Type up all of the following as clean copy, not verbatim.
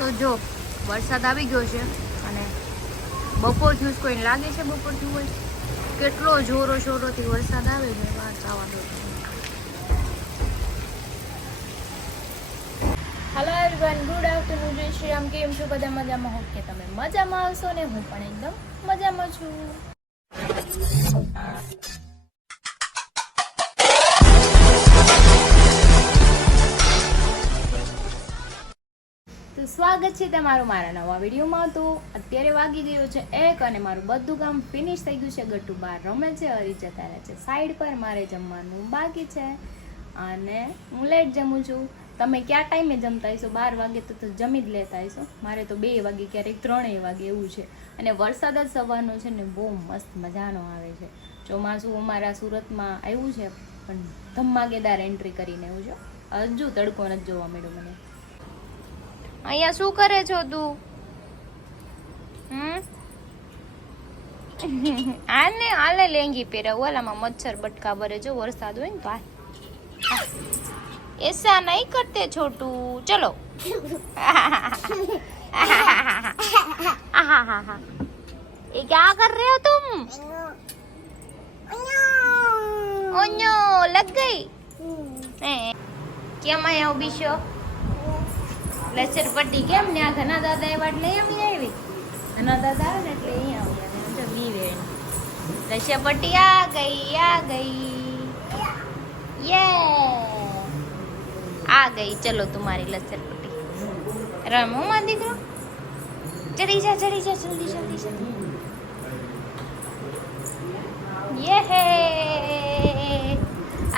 તો જો વરસાદ આવી ગયો છે અને બપોર થયું કોઈને લાગે છે બપોર થયું હોય કેટલો જોરો શોરોથી વરસાદ આવે છે બહાર જવા દો. હેલો એવરીવન, ગુડ આફ્ટરનૂન, જય શ્રી રામ. કેમ છો બધા? મજામાં? હોપ કે તમે મજામાં આવશો ને હું પણ એકદમ મજામાં છું. તો સ્વાગત છે તમારું મારા નવા વિડીયોમાં. તો અત્યારે વાગી ગયો છે 1 અને મારું બધું કામ ફિનિશ થઈ ગયું છે. ગટ્ટુ બહાર રમે છે, હરી જતા રહે છે સાઈડ પર. મારે જમવાનું બાકી છે અને હું લેટ જમું છું. તમે કયા ટાઈમે જમતા હશો? 12 વાગે તો જમી જ લેતા હશો. મારે તો 2 વાગે, ક્યારેક 3 વાગે એવું છે. અને વરસાદ જ સવારનો છે ને બહુ મસ્ત મજાનો આવે છે. ચોમાસું અમારા સુરતમાં આવ્યું છે પણ ધમાકેદાર એન્ટ્રી કરીને એવું છે. હજુ તડકો નથી જોવા મળ્યો મને. અહીંયા શું કરે છો તું? આને આલે લેંગી પહેરાવ. ઓલામાં મચ્છર બટકા ભરે. જો વરસાદ હોય ને તો ऐसा नहीं करते छोटू, चलो. ये क्या कर रहे हो तुम? ओन्यो लग गई. કેમ અહીંયા ઉભી છો? લેચર પટ્ટી કેમ ને આ ઘના દાદા એવા એટલે એમ આવી. ઘના દાદા આવે ને એટલે અહીંયા આવ્યા. જો બીવે લેચર પટ્ટી આ ગઈ યે आ गई. चलो तुम्हारी लस्सर पट्टी. रमो मां दीकरो. चढ़ी जा जल्दी जल्दी. ये है.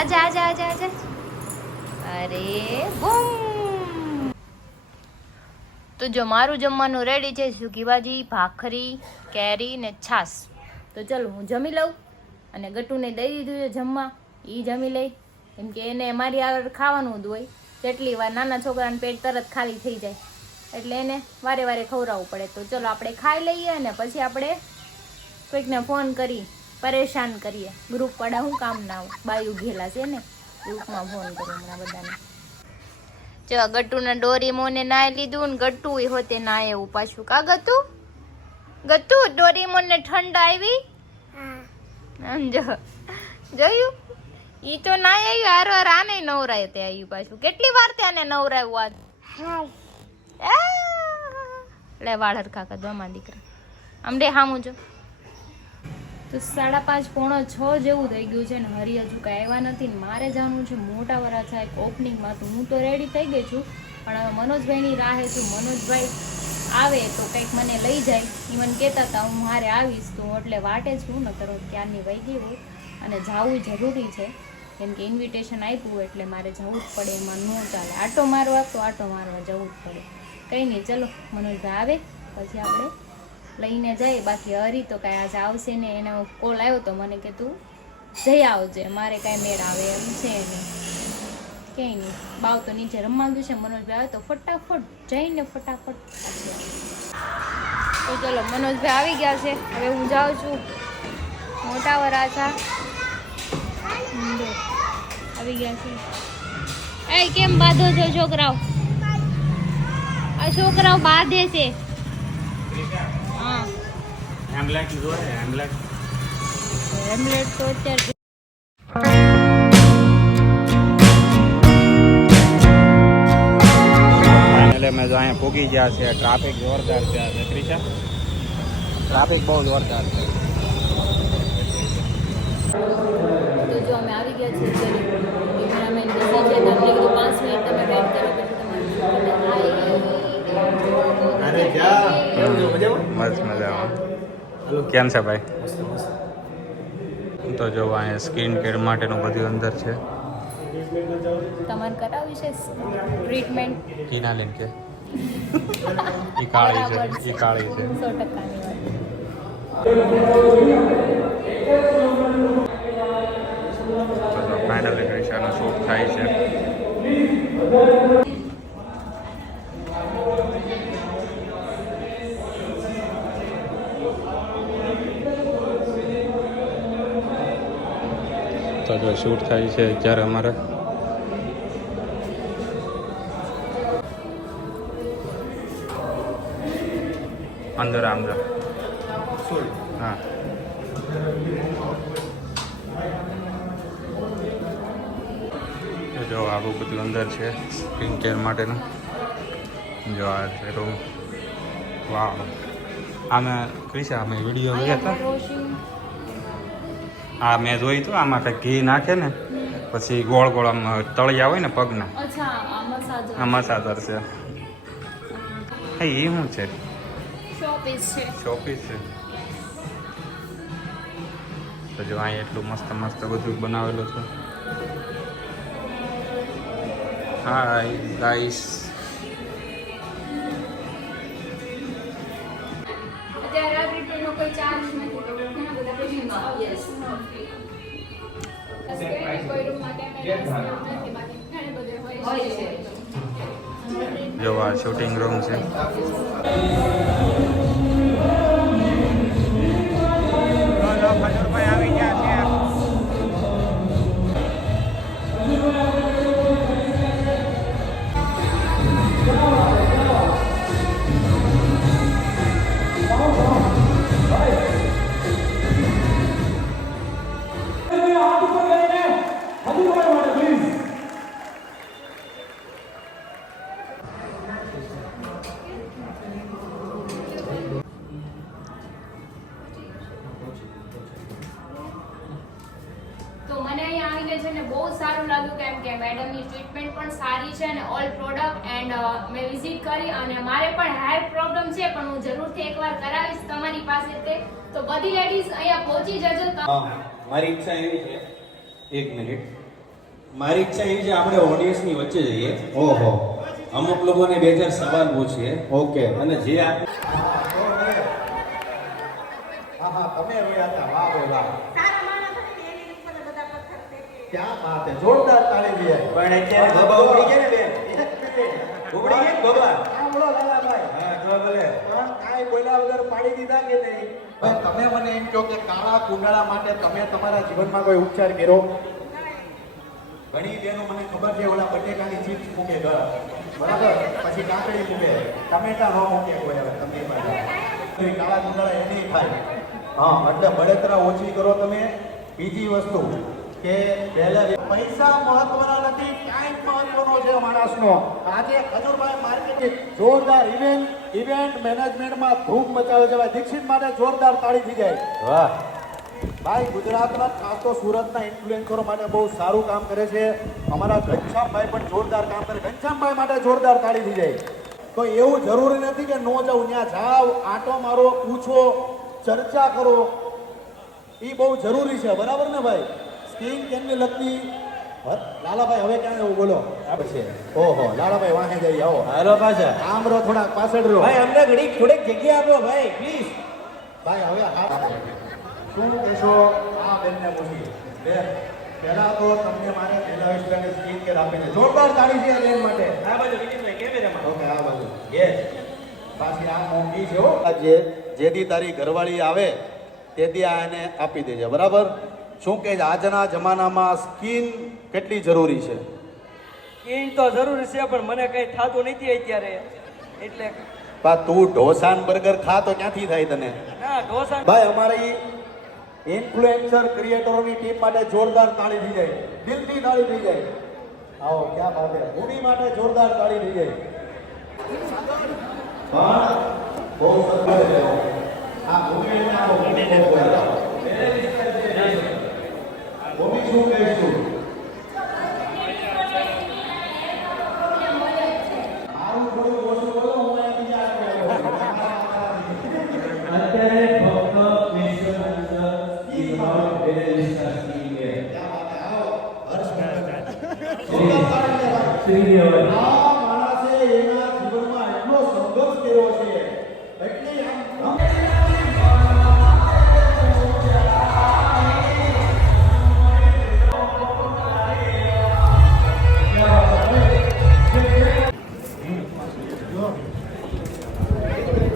आजा. अरे बूम. तो जो मारू जमવાનું રેડી છે. સૂકી ભાજી, ભાખરી, કેરી ને છાસ. તો ચલો હું જમી લઉં અને ગટ્ટુને દઈ દીધું છે જમવા. ઈ જમી લઈ કેમ કે એને મારી આગળ ખાવાનું જ હોય. જેટલી વાર નાના છોકરાને પેટ તરત ખાલી થઈ જાય એટલે એને વારે વારે ખવડાવવું પડે. તો ચલો આપણે ખાઈ લઈએ અને પછી આપણે કોઈકને ફોન કરી પરેશાન કરીએ. ગ્રુપ વાળા હું કામ ના હોય, બાયું ઘેલા છે ને ગ્રુપમાં ફોન કરું હમણાં બધાને. જો ગટ્ટુને ડોરીમોને નાય લીધું ને ગટ્ટુ હોતે નાય એવું પાછું. કા ગટ્ટુ ડોરીમોનને ઠંડ આવી? જો જોયું? ઈ તો ના આવ્યું. હાર આને નવરાય તે આવ્યું પાછું. કેટલી વાર ત્યાંને નવરાયું આજ? લે વાળ હરખા કદવા માં દીકરા. આમ દે હામું જો. તો 5:30 પોણો 6 જેવું થઈ ગયું છે ને હરી હજુ કઈ આવ્યા નથી. મારે જવાનું છે મોટા વરાછા એક ઓપનિંગમાં. તો હું તો રેડી થઈ ગઈ છું પણ હવે મનોજભાઈની રાહે છું. મનોજભાઈ આવે તો કંઈક મને લઈ જાય. એ મને કહેતા હતા હું મારે આવીશ તો એટલે વાટે છું. નકર ક્યારની વહી ગઈ હોય અને જવું જરૂરી છે કેમ કે ઇન્વિટેશન આપ્યું એટલે મારે જવું જ પડે. એમાં ન ચાલે. આટો મારવા તો આટો મારવા જવું જ પડે. કંઈ નહીં, ચલો મનોજભાઈ આવે પછી આપણે લઈને જઈએ. બાકી હરી તો કાંઈ આજે આવશે ને. એને કોલ આવ્યો તો મને કે તું જઈ આવજે, મારે કાંઈ મેળ આવે એમ છે નહીં. ક્યાંય નહીં. બાવ તો નીચે રમવા ગયું છે. મનોજભાઈ આવે તો ફટાફટ જઈને ફટાફટ તો ચલો મનોજભાઈ આવી ગયા છે. હવે હું જાઉં છું મોટા વરાછા. આવી ગયા છે. એ કેમ બાંધો છો છોકરાઓ? આ છોકરાઓ બાંધે છે. હા હેમલેટ તો અત્યારે અમે જો અહીંયા પૂગી ગયા છે. ટ્રાફિક જોરદાર છે. ક્રિશા, ટ્રાફિક બહુ જોરદાર છે. તો જો અમે આવી ગયા છીએ. કેમેરામેન બેસી છે. તમને કીધું 5 મિનિટ તમે વેઇટ કરો પછી મસ્ત મજામાં. કેમ છે ભાઈ? તો જો અહીંયા સ્કિન કેર માટેનું બધું અંદર છે. તમારે કરાવી છે ટ્રીટમેન્ટ? કીના લેન કે ઈ કાળી છે. 100% ની વાત. તો ફાઇનલી ક્રિશાનો શૂટ થાય છે. તો જો શૂટ થાય છે અત્યારે અમારે. અંદર અંદર હા જો આવું બધું અંદર છે સ્કિન કેર માટેનું જો આ છે રૂમ વાવ આમે ક્રિશા અમે વિડીયો જોયા હતા હા મેં જોઈ તો આમાં કંઈક ઘી નાખે ને પછી ગોળ ગોળ આમ તળિયા હોય ને પગના અચ્છા આ મસાજ આ મસાજર છે એ શું છે શોપીસ છે શોપીસ છે તો જો અહીં એટલું મસ્ત મસ્ત બધું બનાવેલું છે હાય ગાઈસ અત્યારે આ રીતનો કોઈ ચાર્જ નથી તો ઘણા બધા પેશન્ટ્સ આવે છે કોઈ રૂમમાં કેમેરા નથી બાકી ઘણા બધા હોય છે જો આ શૂટિંગ રૂમ છે ખજૂરભાઈ આવી ગયા છે તો મને અહીંયા આવીને છે ને બહુ સારું લાગ્યું કેમ કે મેડમની ટ્રીટમેન્ટ પણ સારી છે અને ઓલ પ્રોડક્ટ એન્ડ મેં વિઝિટ કરી અને મારે પણ હેર પ્રોબ્લેમ છે પણ હું જરૂરથી એકવાર કરાવીશ તમારી પાસે તે તો બધી લેડીઝ અહીંયા પહોંચી જજો મારી ઈચ્છા એવી છે એક મિનિટ મારી ઈચ્છા એવી છે આપણે ઓડિયન્સની વચ્ચે જઈએ ઓહો અમુક લોકોને બે ચાર સવાલ પૂછીએ ઓકે અને જે આપણે હા હા તમે રહ્યા હતા વાહ ભાઈ વાહ ક્યાં બાત હે જોરદાર તાળી દી પણ અત્યારે બાબા ઉડી ગયા ને બેન ઉડી ગયા બાબા સાંભળો લાલાભાઈ હા તો ભલે પણ કાંઈ બોલ્યા વગર પાડી દીધા કે નહીં ભાઈ તમે મને એમ કહો કે કાળા કુંડાળા માટે તમે તમારા જીવનમાં કોઈ ઉપચાર કર્યો ઘણી બેનો મને ખબર છે ઓલા બટેકાની ચિપ્સ મૂકે ઘર બરાબર પછી કાકડી મૂકે ટમેટા ન મૂકે કોઈ હવે તમને પાસે કાળા કુંડાળા એ નહીં થાય હા એટલે બળતરા ઓછી કરો તમે બીજી વસ્તુ કે પહેલા પૈસા મહત્વના નથી ટાઈમ મહત્વનો છે માણસનો આજે ખજૂરભાઈ માર્કેટિંગ જોરદાર ઇવેન્ટ મેનેજમેન્ટમાં ધૂમ મચાવે છે ભાઈ દીક્ષિત માટે જોરદાર તાળી થઈ જાય વાહ ભાઈ ગુજરાતના ખાસ તો સુરતના ઇન્ફ્લુએન્સરો માટે બહુ સારું કામ કરે છે અમારા ઘનશ્યામભાઈ પણ જોરદાર કામ કરે ઘનશ્યામભાઈ માટે જોરદાર તાળી થઈ જાય તો એવું જરૂરી નથી કે નો જાવ ત્યાં જાઓ આંટો મારો પૂછો ચર્ચા કરો એ બહુ જરૂરી છે બરાબર ને ભાઈ સ્કીન કેમને લગતી લાલાભાઈ હવે ક્યાં એવું બોલો છે ઓહો લાલાભાઈ વાહે જઈ આવો હાલો પાછા આમ રહો થોડાક પાછળ રહો ભાઈ અમને ઘડી થોડીક જગ્યા આપો ભાઈ પ્લીઝ ભાઈ હવે હા શું કહેશો આ બેનને પૂછી બેન પહેલા તો તમને મારે પહેલા વિશ્વની સ્કીન કેર આપીને જોરદાર તાળી છે આ બેન માટે આ બાજુ વિજયભાઈ કેમેરામાં ઓકે આ બાજુ યસ પાછી આ મોંઘી છે હો જેથી તારી ઘરવાળી આવે તેથી આ એને આપી દેજે બરાબર શું કે આજના જમાનામાં સ્કીન કેટલી જરૂરી છે સ્કીન તો જરૂરી છે પણ મને કઈ થતું નથી અત્યારે એટલે પા તું ઢોસા ને બર્ગર ખા તો ક્યાંથી થાય તને ના ઢોસા ભાઈ અમારી ઇન્ફ્લુએન્સર ક્રિએટરોની ટીમ માટે જોરદાર તાળી થઈ જાય દિલથી તાળી થઈ જાય આવો ક્યાં બાત હે ભૂમિ માટે જોરદાર તાળી થઈ જાય પણ બહુ સરસ છે આ ભૂમિ આવો ભૂમિ શું કહીશું મારું થોડું ઓછું બોલો હું આ માણસે એના જીવનમાં એટલો સંઘર્ષ કર્યો છે એટલી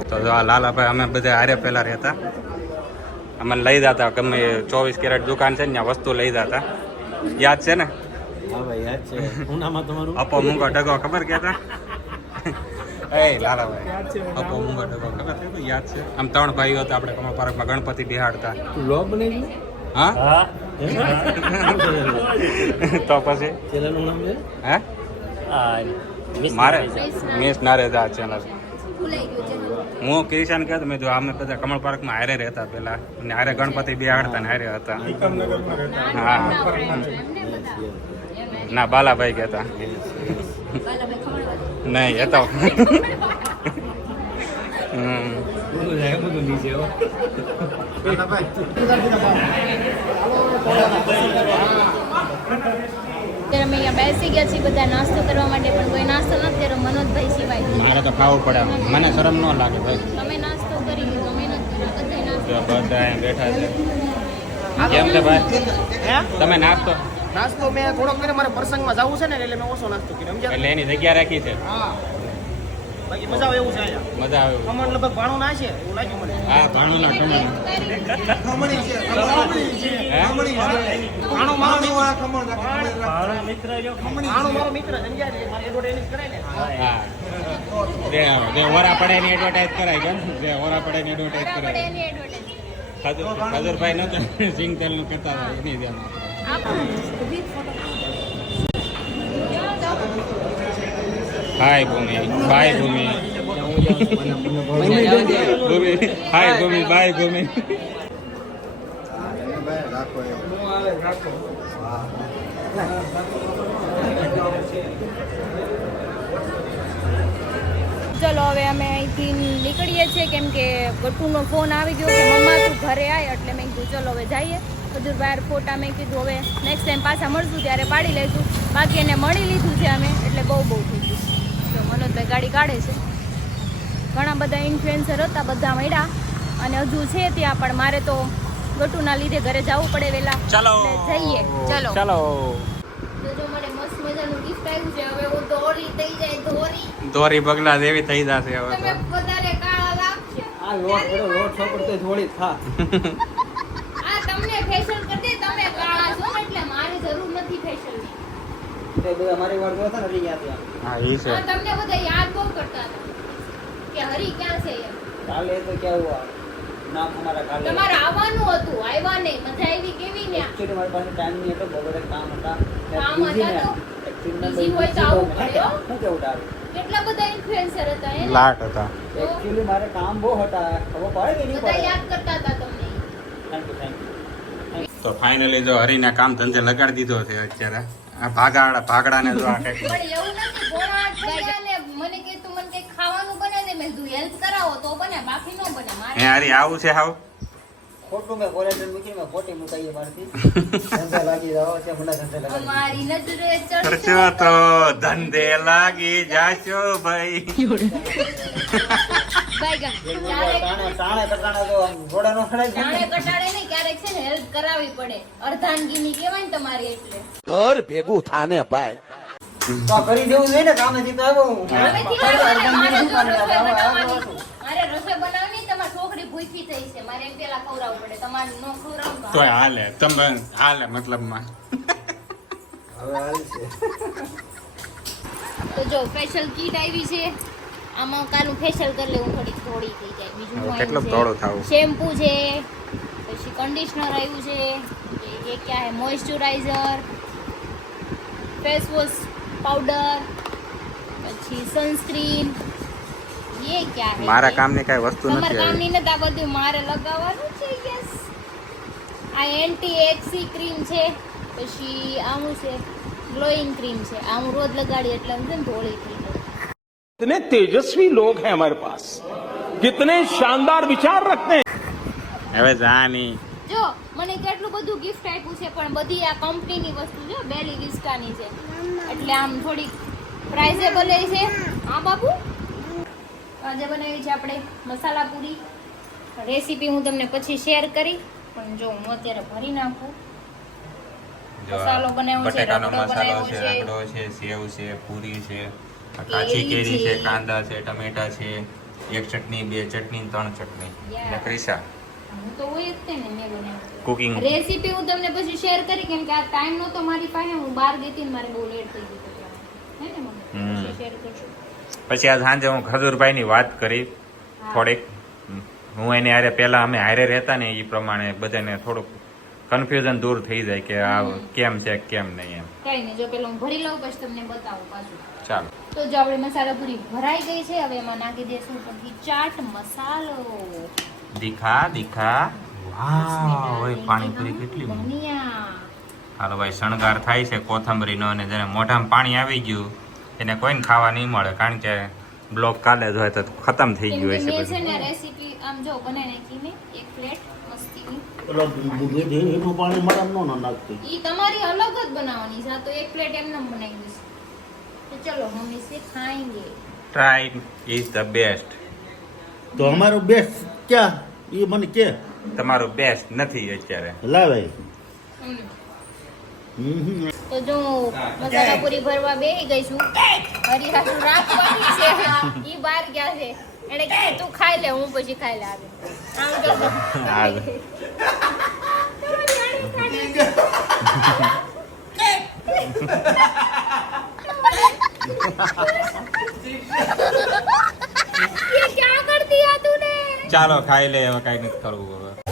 તો જો આ લાલાભાઈ અમે બધા હારે પહેલા રહેતા અમે લઈ જતા ગમે 24 કેરેટ દુકાન છે ને ત્યાં વસ્તુ લઈ જતા યાદ છે ને હા ભાઈ યાદ છે હું નામ તમારું અપો મૂકો ડગો ખબર કહેતા એ લાલાભાઈ અપો મુંગટ હતો ખબર છે કોઈ યાદ છે આમ 3 ભાઈઓ હતા આપણે કમળ પાર્કમાં ગણપતિ બિહાડતા લોગ બની હા તો પછી ચેનલનું નામ છે હે મારે મેસ નારે દા ચેનલ ભૂલાઈ ગયું છે હું કિશન કહેતો મેં જો આમને બધા કમળ પાર્કમાં હારે રહેતા પેલા અને હારે ગણપતિ બિહાડતા ને હારે હતા હા ના બાલાભાઈ કહેતા નહીં એ તો અત્યારે અમે અહીંયા બેસી ગયા છીએ બધા નાસ્તો કરવા માટે પણ કોઈ નાસ્તો નથી કર્યો મનોજભાઈ સિવાય. મારે તો ખાવું પડે મને શરમ ન લાગે ભાઈ તમે નાસ્તો કરી લો, અમે નથી કર્યો. બધાય નાસ્તો જો બધા અહીં બેઠા છે કેમ છે ભાઈ તમે નાસ્તો નાસ્તો મેં થોડોક કર્યો, મારે પ્રસંગમાં જવું છે ને એટલે મેં ઓછો નાસ્તો કર્યો સમજ્યા? એટલે એની જગ્યા રાખી છે બાકી મજા આવે એવું છે અહીંયા. મજા આવે ખમણ લગભગ ભાણું ના છે એવું લાગ્યું મને. હા ભાણું ના ખમણ ભાણું મારો મિત્ર સમજ્યા? મારે એડવર્ટાઇઝ કરાય ને. હા જે ઓરા પડે એની એડવર્ટાઇઝ કરાય કેમ જે ઓરા પડે એની એડવર્ટાઇઝ આપણે કરાય એની advertise. ખજૂરભાઈ નતો સિંગતેલ નું કરતા હતા એની જેમ હાય ભૂમિ by Bhumi Bhumi hi Bhumi by ભૂમિ ચલો હવે અમે અહીંથી નીકળીએ છીએ કેમ કે ગટુનો ફોન આવી ગયો કે મમ્મા તું ઘરે આય એટલે મેં કીધું ચલો હવે જઈએ બધું બહાર ફોટા મેં કીધું હવે નેક્સ્ટ ટાઈમ પાછા મળશું ત્યારે પાડી લઈશું બાકી એને મળી લીધું છે અમે એટલે બહુ થઈ ગયું તો મનોજભાઈ ગાડી કાઢે છે ઘણા બધા ઇન્ફ્લુએન્સર હતા બધા મળ્યા અને હજુ છે ત્યાં પણ મારે તો ગટુના લીધે ઘરે જવું પડે વહેલા ચાલો એટલે જઈએ ચલો ચાલો તો જો મને મસ્ત મજાનું ગિફ્ટ આવ્યું છે હવે હું દોરી થઈ જાય દોરી બગલા જેવી થઈ જશે હવે તમે વધારે કાળા લાગશે આ લોટ છોકરતો થોડી થા. આ તમને ફેશિયલ કરી દે તમે કાળા છો ને એટલે મારે જરૂર નથી ફેશિયલની તે બધા મારી વાર જોતા ને રહી ગયા ત્યાં. હા ઈ છે હા તમને બધા યાદ બહુ કરતા હતા કે હરી ક્યાં છે એમ કાલે તો કેવું આ નામ અમારા કાલે તમારે આવવાનું હતું આવ્યા નહીં મજા આવી કેવી ને એકચ્યુઅલી મારી પાસે ટાઈમ નહીં હતો, બહુ બધા કામ હતા. કામ Busy હતા ને. તો Actually મેં busy હોય તો busy આવવું બહુ. પડે, હો. શું કેવું તારું? કેટલા બધા ઇન્ફ્લુએન્સર હતા એને લાટ હતા Actually મારે કામ બહુ હતા, ખબર પડે કે નહીં બધા પડે? યાદ કરતા હતા તમને Thank you. તો ફાઇનલી જો હરીને કામ ધંધે લગાડી દીધો છે અત્યારે આ ભાગડાને જો આ કંઈક પણ એવું નથી ભોળા ગયા ને મને કે તું મને કંઈક ખાવાનું બને દે મેં કીધું હેલ્પ કરાવો તો બને બાકી નો બને મારે હે હરી આવું છે હાવ ખોટું મેં કોલેજર મૂકીને મેં ખોટી મુકાઈએ મારથી. ધંધે લાગી જાઓ છે, મને ધંધે લગાડી. અમારી નજરે ખર્ચો ચડશો તો ધંધે લાગી જાશો ભાઈ ભાઈગા ક્યારેક તાણે કટાણે તો આમ ઘોડા નો ખડાય છે ને. જાણે કટાડે નહીં ક્યારેક છે ને હેલ્પ કરાવવી પડે અર્ધાંગીની કહેવાય ને તમારી એટલે ઘર ભેગું થાને ભાઈ તો કરી દેવું જોઈએ ને કામેથી તો આવ્યો હું. કામેથી ના બને, મારે જો રસોઈ બનાવવાની. મારે રસોઈ બનાવવાની તમારી છોકરી ભૂખી થઈ છે મારે એમ પેલા ખવડાવવું પડે તમારે નો ખવડાવું તો તોય હાલે તમે હાલે મતલબમાં તો જો ફેશિયલ કીટ આવી છે આમાં કાલું ફેશિયલ કરી લેવું થોડી થોડી થઈ જાય બીજું શું કેટલું આવ્યું થોડું છે થાવું શેમ્પુ છે પછી કન્ડિશનર આવ્યું છે ये क्या है मॉइस्चराइजर फेस वॉश पाउडर પછી સનસ્ક્રીન ये क्या है મારા ये? કામની કઈ વસ્તુ તમારા નથી કામની આવી નથી આ બધું મારે લગાવવાનું છે યસ આ એન્ટી એક્સી ક્રીમ છે પછી આનું છે ગ્લોઈંગ ક્રીમ છે આ હું રોજ લગાડી એટલે આમ છે ને ધોળી થઈ જાય कितने तेजस्वी लोग हैं हमारे पास, कितने शानदार विचार रखते हैं. હવે જાની જો મને કેટલું બધું ગિફ્ટ આપ્યું છે પણ બધી આ કંપનીની વસ્તુ છે બેલી વિસ્ટાની છે એટલે આમ થોડીક પ્રાઇઝેબલ છે હા બાપુ આજે બનાવી છે આપણે મસાલા પૂરી રેસીપી હું તમને પછી શેર કરી પણ જો હું અત્યારે ભરી નાખું મસાલો બનાવ્યો છે બટેકાનો રગડો મસાલો બનાવ્યો છે છે રગડો છે સેવ છે પૂરી છે કાચી કેરી છે કાંદા છે ટમેટા છે એક ચટણી બે ચટણી ત્રણ ચટણી Yeah. એટલે ક્રિશા હું તો હોય જ તે ને મેં બનાવ્યું કુકિંગ રેસીપી હું તમને પછી શેર કરી કેમ કે આ ટાઈમ નહોતો મારી પાસે હું બહાર ગઈ હતી ને મારે બહુ લેટ થઈ ગયું હતું હે ને મમ્મી હમ. પછી શેર કરશું પછી આજ સાંજે હું ખજૂરભાઈની વાત કરી થોડીક. હું એને હારે પહેલા અમે હારે રહેતા ને એ પ્રમાણે બધાને થોડુંક કન્ફ્યુઝન દૂર થઈ જાય કે આ કેમ છે કેમ નહીં એમ. કઈ નહીં, જો પેલું હું ભરી લઉં પછી તમને બતાવું પાછું. ચાલો તો જો આપણી મસાલા પૂરી ભરાઈ ગઈ છે, હવે એમાં નાખી દઈશું પછી ચાટ મસાલો, દીખા દીખા વાહ ઓય પાણીપુરી કેટલી ધનિયા. હાલો ભાઈ શણગાર થાય છે કોથમરીનો અને જેને મોઢામાં પાણી આવી ગયું એને કોઈને ખાવા નહીં મળે કારણ કે બ્લોક કાલે જ હોય તો ખતમ થઈ કેમ ગયું કે હોય મેં છે છે ને બધું. રેસીપી આમ જો બનાવી નાખી મેં એક પ્લેટ મસ્તીની. એનું પાણી મારા ન નાખતી. ઈ તમારી અલગ જ બનાવવાની છે, આ તો એક પ્લેટ એમને બનાવી દઈશ. તો ચલો हम इसे खाएंगे. Try is the best. તો અમારો બેસ્ટ ક્યાં એ મને કે તમારું બેસ્ટ નથી અત્યારે. લાવે. તો જો મસાલા પૂરી ભરવા બેહી ગઈ છું, હરી હાટુ રાખવાની છે. ઈ બહાર ગયા છે, એને કીધું તું ખાઈ લે, હું પછી ખાઈ લે. આવે આમ જો હાલ. ये क्या कर दिया तूने? ચાલો ખાઈ લે હવે કઈ નથી કરવું હવે.